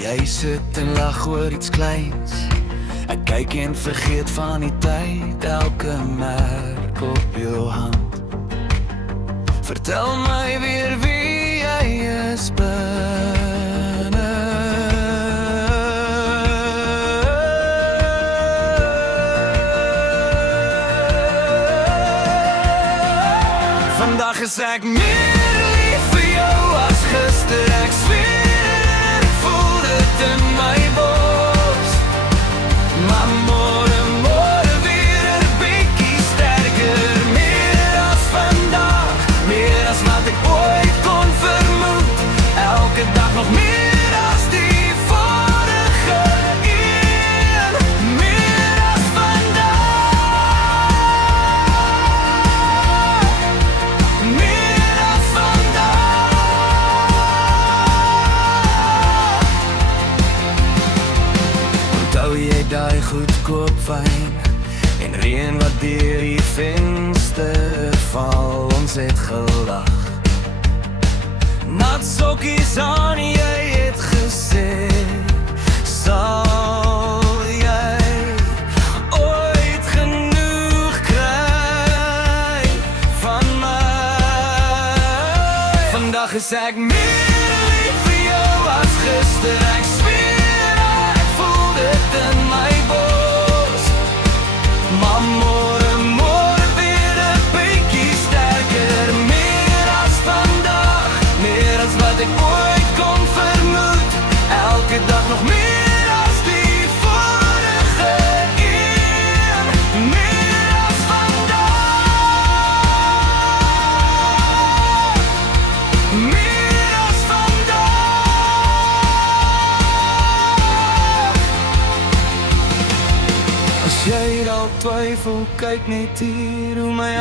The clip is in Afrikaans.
Jy sit en lag oor iets kleins. Ek kyk en vergeet van die tyd, elke merk op jou hand. Vertel my weer wie jy is binne. Vandag is ek meer lief vir jou as gister, ek zweer, ek voel dit in my bors. Maar môre weer 'n bietjie sterker, meer as vandag, meer as wat ek ooit kon vermoed, elke dag nog meer as die vorige een, meer as vandag, meer as vandag. Onthou jy daai goedkoop wyn en reën wat deur die venster val, ons het gelag. Nat sokkies aan, jy het gesê, sal jy ooit genoeg kry van my? Vandag is ek meer lief vir jou as gister, ek zweer, ek voel dit in my bors. Maar môre weer 'n bietjie sterker, meer as vandag, meer as wat ek ooit kon vermoed, elke dag nog meer as die vorige een, meer as vandag, meer as vandag. As jy dalk twyfel, kyk net hier hoe my